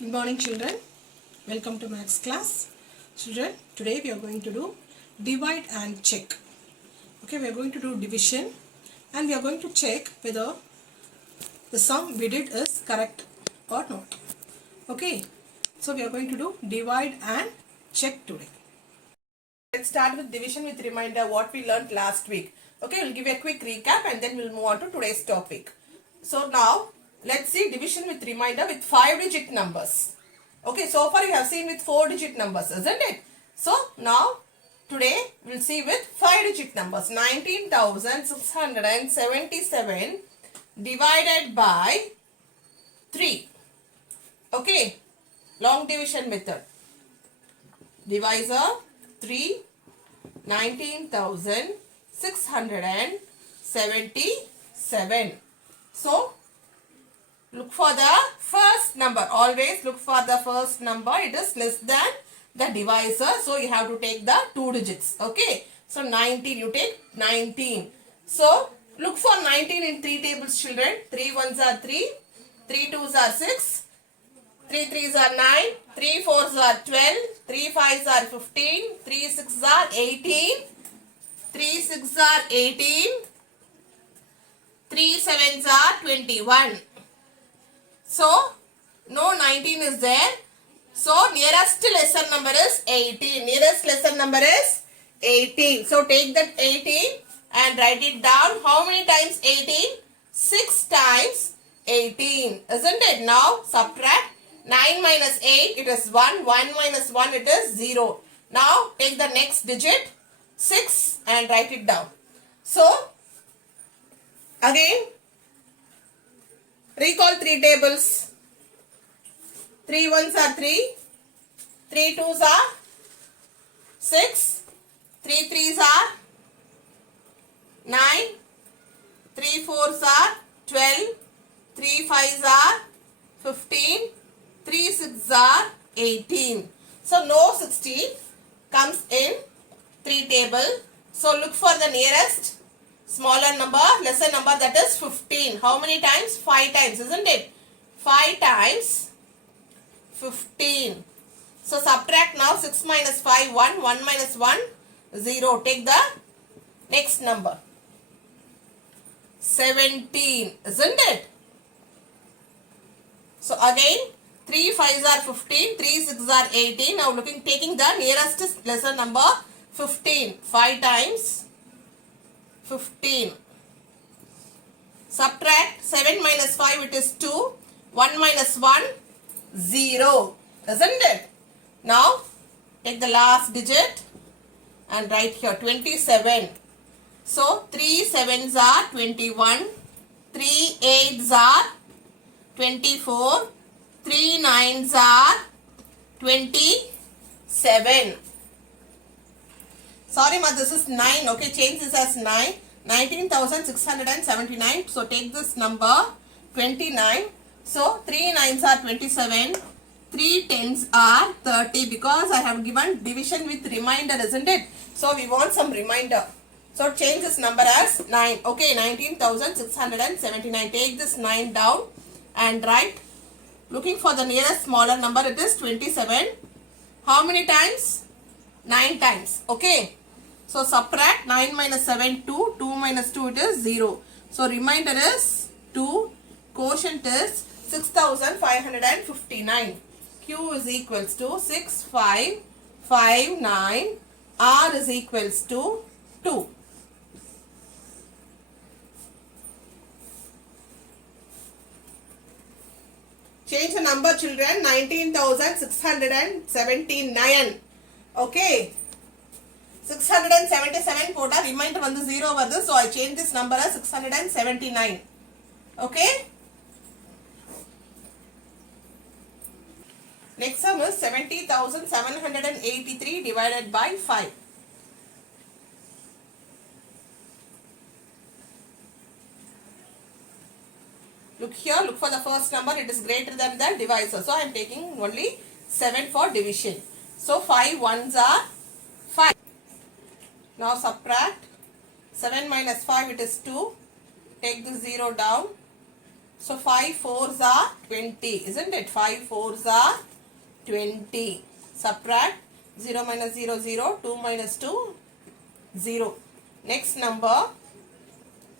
Good morning, children. Welcome to maths class. Children, today we are going to do divide and check. Okay, we are going to do division and we are going to check whether the sum we did is correct or not. Okay, so we are going to do divide and check today. Let's start with division with reminder what we learned last week. Okay, we'll give you a quick recap and then we'll move on to today's topic. So now, let's see division with reminder with 5-digit numbers. Okay, so far you have seen with 4-digit numbers, isn't it? So now, today we'll see with 5-digit numbers. 19,677 divided by 3. Okay, long division method. Divisor 3, 19,677. So, look for the first number. Always look for the first number. It is less than the divisor. So, you have to take the 2 digits. Okay. So, 19. You take 19. So, look for 19 in 3 tables, children. 3 ones are 3. 3 twos are 6. 3 threes are 9. 3 fours are 12. 3 fives are 15. 3 sixes are 18. 3 sixes are 18. 3 sevens are 21. So, no 19 is there. So, nearest lesser number is 18. Nearest lesser number is 18. So, take that 18 and write it down. How many times 18? 6 times 18. Isn't it? Now, subtract. 9 minus 8, it is 1. 1 minus 1, it is 0. Now, take the next digit, 6, and write it down. So, again, recall 3 tables. 3 ones are 3. 3 twos are 6. 3 threes are 9. 3 fours are 12. 3 fives are 15. 3 sixes are 18. So, no 16 comes in 3 table. So, look for the nearest smaller number, lesser number, that is 15. How many times? 5 times, isn't it? 5 times 15. So, subtract now. 6 minus 5, 1. 1 minus 1, 0. Take the next number. 17, isn't it? So, again, 3 5s are 15, 3 6s are 18. Now, taking the nearest lesser number, 15. 5 times 15. Subtract 7 minus 5, it is 2. 1 minus 1, 0. Isn't it? Now, take the last digit and write here 27. So, 3 7s are 21. 3 8s are 24. 3 9s are 27. Sorry ma, this is 9. Okay, change this as 9. 19,679. So, take this number 29. So, 3 9s are 27. 3 10s are 30 because I have given division with remainder, isn't it? So, we want some remainder. So, change this number as 9. Okay, 19,679. Take this 9 down and write. Looking for the nearest smaller number, it is 27. How many times? 9 times. Okay. So, subtract 9 minus 7, 2. 2 minus 2, it is 0. So, remainder is 2. Quotient is 6,559. Q is equals to 6559. R is equals to 2. Change the number, children. 19,679. Okay. 677 pota. Remainder vandu 0 vandu. So, I change this number as 679. Okay. Next sum is 70,783 divided by 5. Look here, look for the first number, it is greater than the divisor. So, I am taking only 7 for division. So, 5 ones are 5. Now, subtract 7 minus 5, it is 2. Take the 0 down. So 5 fours are 20, isn't it? 5 fours are 20. Subtract 0 minus 0, 0. 2 minus 2, 0. Next number,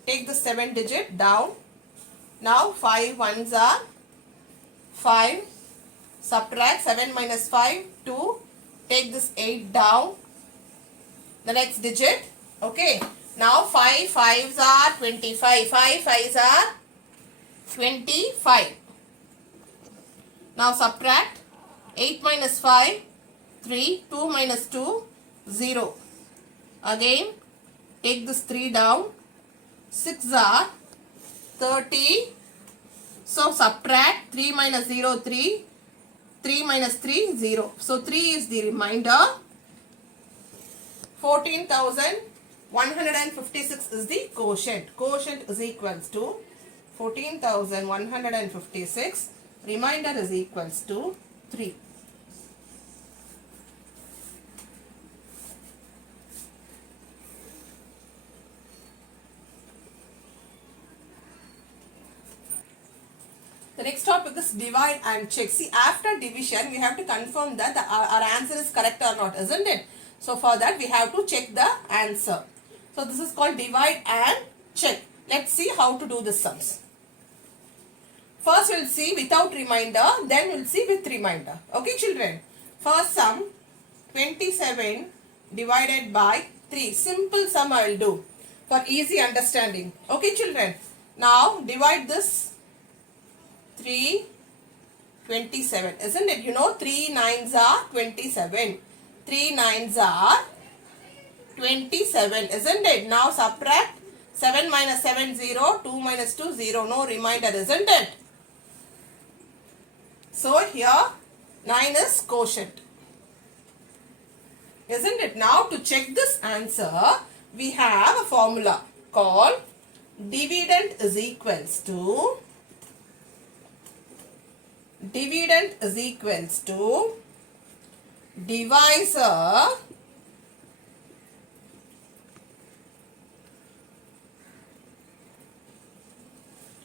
take the 7 digit down. Now 5 ones are 5. Subtract 7 minus 5, 2. Take this 8 down. The next digit. Okay. Now 5 fives are 25. 5 fives are 25. Now subtract 8 minus 5, 3. 2 minus 2, 0. Again, take this 3 down. 6 are 30. So subtract 3 minus 0, 3. 3 minus 3, 0. So 3 is the remainder. 14,156 is the quotient. Quotient is equals to 14,156. Remainder is equals to 3. The next topic is divide and check. See, after division, we have to confirm that our answer is correct or not, isn't it? So, for that, we have to check the answer. So, this is called divide and check. Let's see how to do the sums. First, we'll see without remainder. Then, we'll see with remainder. Okay, children? First sum, 27 divided by 3. Simple sum I will do for easy understanding. Okay, children? Now, divide this 3, 27, isn't it? You know 3 nines are 27. 3 nines are 27, isn't it? Now subtract 7 minus 7, 0. 2 minus 2, 0. No remainder, isn't it? So here 9 is quotient. Isn't it? Now to check this answer, we have a formula called dividend is equals to divisor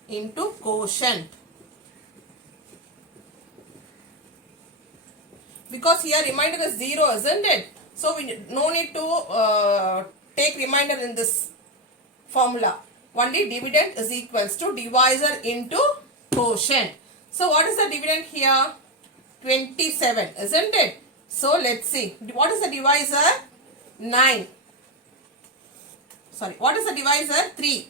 into quotient. Because here remainder is 0, isn't it? So we no need to take remainder in this formula. Only dividend is equals to divisor into quotient. So what is the dividend here? 27, isn't it? So let's see. What is the divisor? 9. Sorry. What is the divisor? 3.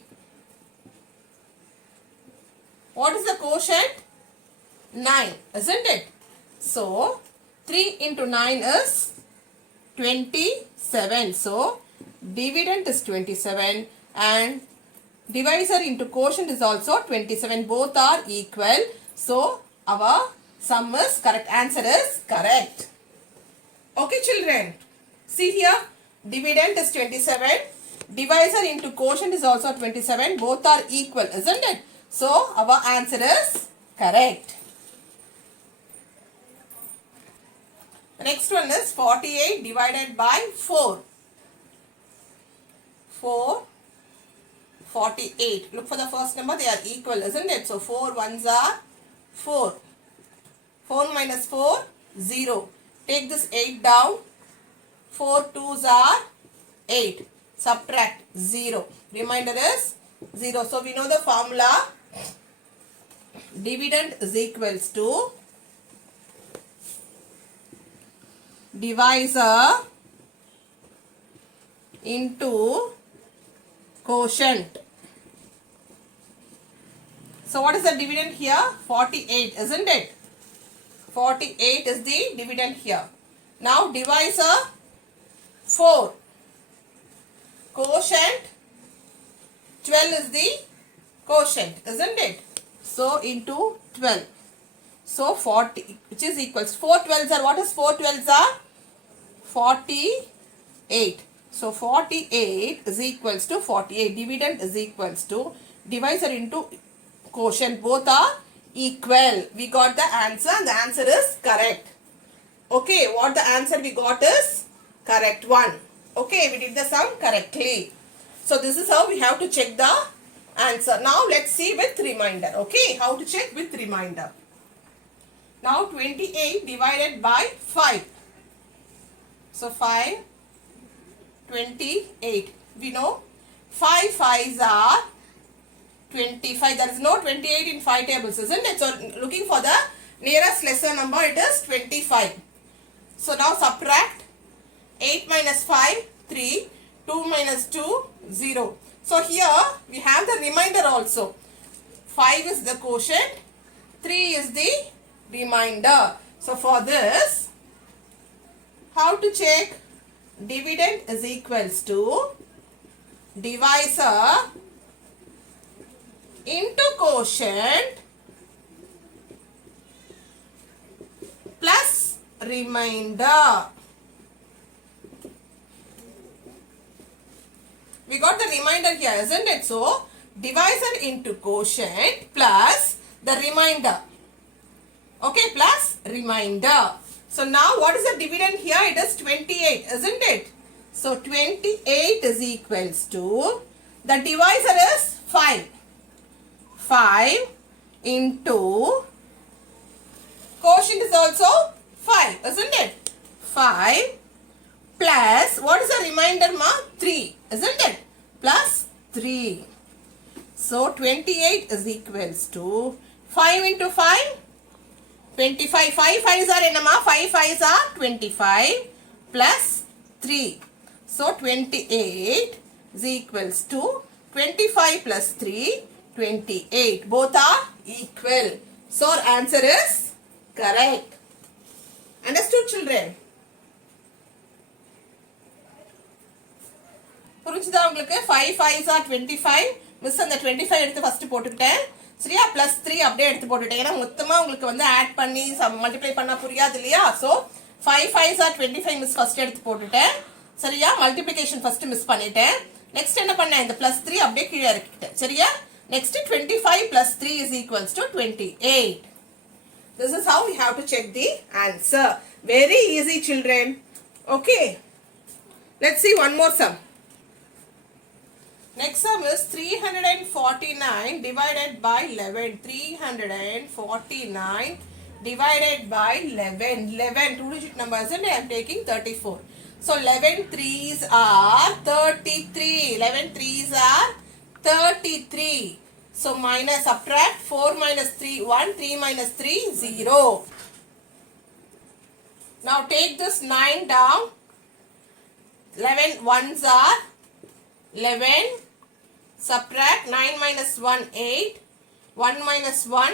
What is the quotient? 9, isn't it? So 3 into 9 is 27. So dividend is 27 and divisor into quotient is also 27. Both are equal. So our sum is correct. Answer is correct. Okay, children. See here. Dividend is 27. Divisor into quotient is also 27. Both are equal, isn't it? So our answer is correct. The next one is 48 divided by 4. 4, 48. Look for the first number. They are equal, isn't it? So 4 ones are 4. 4 minus 4, 0. Take this 8 down. 4 twos are 8. Subtract 0. Remainder is 0. So we know the formula. Dividend is equals to divisor into quotient. So what is the dividend here? 48, isn't it? 48 is the dividend here. Now divisor 4. Quotient 12 is the quotient, isn't it? So into 12. So 40, which is equals 4 12s are, what is 4 12s are? 48. So 48 is equals to 48. Dividend is equals to divisor into quotient. Both are equal. We got the answer and the answer is correct. Okay, what the answer we got is correct one. Okay, we did the sum correctly. So this is how we have to check the answer. Now let's see with remainder. Okay, how to check with remainder. Now 28 divided by 5. So 5, 28. We know 5 5s are 25. There is no 28 in 5 tables, isn't it? So looking for the nearest lesser number, it is 25. So now subtract 8 minus 5, 3. 2 minus 2, 0. So here we have the remainder also. 5 is the quotient, 3 is the remainder. So for this, how to check? Dividend is equals to divisor into quotient plus remainder. We got the remainder here, isn't it? So, divisor into quotient plus the remainder. Okay, plus remainder. So, now what is the dividend here? It is 28, isn't it? So, 28 is equals to, the divisor is 5. 5 into, quotient is also 5, isn't it? 5 plus, what is the remainder, ma? 3, isn't it? Plus 3. So 28 is equals to 5 into 5, 25. 5 5s are enama? 5 5s are 25 plus 3. So 28 is equals to 25 plus 3, 28. Both are equal. So our answer is correct. Understood, children? புரிஞ்சுதா உங்களுக்கு 5 5s are 25. Miss அந்த 25 எடுத்து first போட்டுட்டேன். சரியா? plus 3 அப்படியே எடுத்து போட்டுட்டேன். ஏன்னா மொத்தமா உங்களுக்கு வந்து ஆட் பண்ணி மல்டிப்ளை பண்ணா புரியாது இல்லையா? So 5 5s are 25 miss first எடுத்து போட்டுட்டேன். சரியா? மல்டிப்ளிகேஷன் ஃபர்ஸ்ட் மிஸ் பண்ணிட்டேன். நெக்ஸ்ட் என்ன பண்ணேன்? இந்த plus 3 அப்படியே கீழ இறக்கிட்டேன். சரியா? Next 25 plus 3 is equals to 28. This is how we have to check the answer. Very easy, children. Okay. Let's see one more sum. Next sum is 349 divided by 11. 349 divided by 11. 11, two-digit number, isn't it? I am taking 34. So 11 3s are 33. 11 3s are 33. So minus, subtract 4 minus 3, 1. 3 minus 3, 0. Now take this 9 down. 11 1s are 11. Subtract 9 minus 1, 8. 1 minus 1,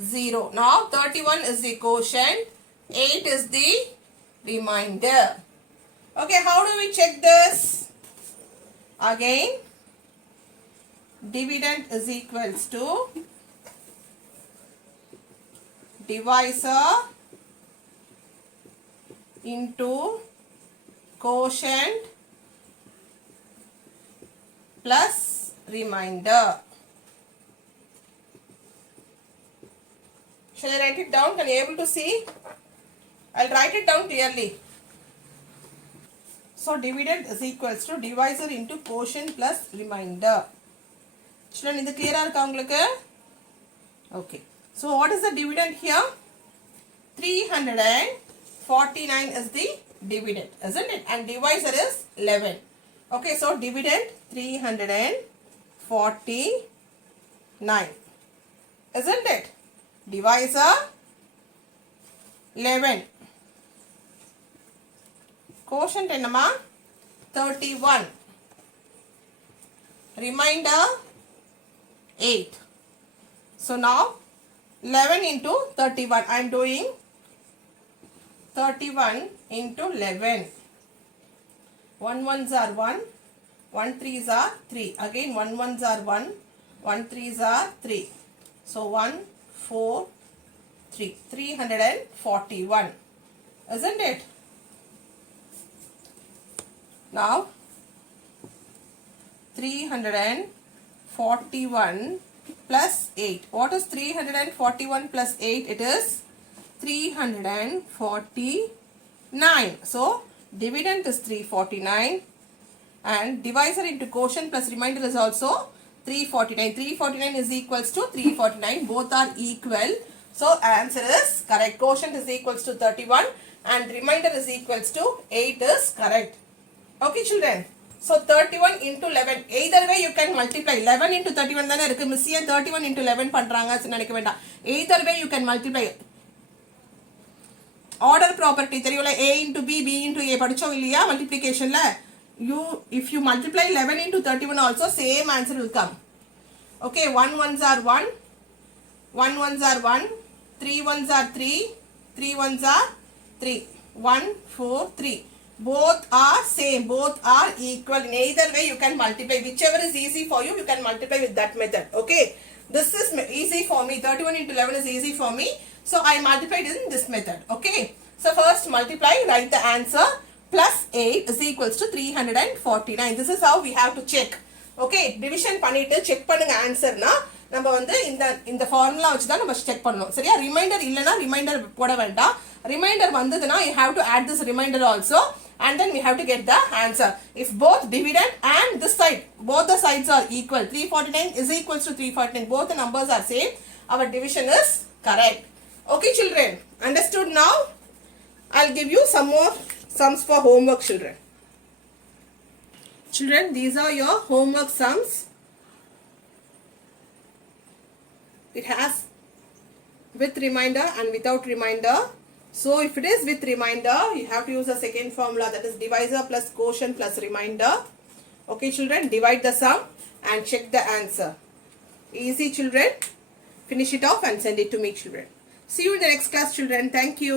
0. Now 31 is the quotient. 8 is the remainder. Okay, how do we check this? Again, dividend is equals to divisor into quotient plus remainder. Shall I write it down? Can you able to see? I'll write it down clearly. So dividend is equals to divisor into quotient plus remainder. Children, is it clear irukka ungalku? Okay. So what is the dividend here? 349 is the dividend, isn't it? And divisor is 11. Okay, so dividend 349, isn't it? Divisor 11. Quotient enama 31. Remainder 8. So now 11 into 31. I am doing 31 into 11. 1 1s are 1. 1 3s are 3. Again 1 1s are 1. 1 3s are 3. So 1 4 3. 341. Isn't it? Now 341 plus 8. What is 341 plus 8? It is 349. So dividend is 349 and divisor into quotient plus remainder is also 349. 349 is equals to 349. Both are equal. So answer is correct. Quotient is equals to 31 and remainder is equals to 8 is correct. Okay children. So 31 into 11. Either way you can multiply. 11 into 31 தானே இருக்கு. Miss ஏன் 31 into 11 பண்றாங்க நினைக்க வேண்டாம். Either way you can multiply. Order property தெரியும்ல, a into b, b into a படிச்சோம் இல்லையா multiplicationல. If you multiply 11 into 31 also same answer will come. Okay, 1 ones are 1, 1 ones are 1, 3 ones are 3, 3 ones are 3, 1, 4, 3. Both are same, both are equal. In either way you can multiply. Whichever is easy for you, you can multiply with that method. Okay, this is easy for me. 31 into 11 is easy for me. So I multiplied in this method. Okay, so first multiply, write the answer. Plus 8 is equals to 349. This is how we have to check. Okay, division பண்ணிட்டு check பண்ணுங்க ஆன்சர்னா நம்ம வந்து இந்த formula வச்சு தான் நம்ம check பண்ணனும். சரியா? ரிமைண்டர் இல்லனா ரிமைண்டர் போட வேண்டாம். ரிமைண்டர் வந்ததுனா you have to add this remainder also and then we have to get the answer. If both dividend and this side, both the sides are equal, 349 is equals to 349, both the numbers are same, our division is correct. Okay children, understood now? I'll give you some more sums for homework children. Children, these are your homework sums. It has with reminder and without reminder. So if it is with reminder, you have to use the second formula, that is divisor plus quotient plus reminder. Okay children, divide the sum and check the answer. Easy children. Finish it off and send it to me children. See you in the next class children. Thank you.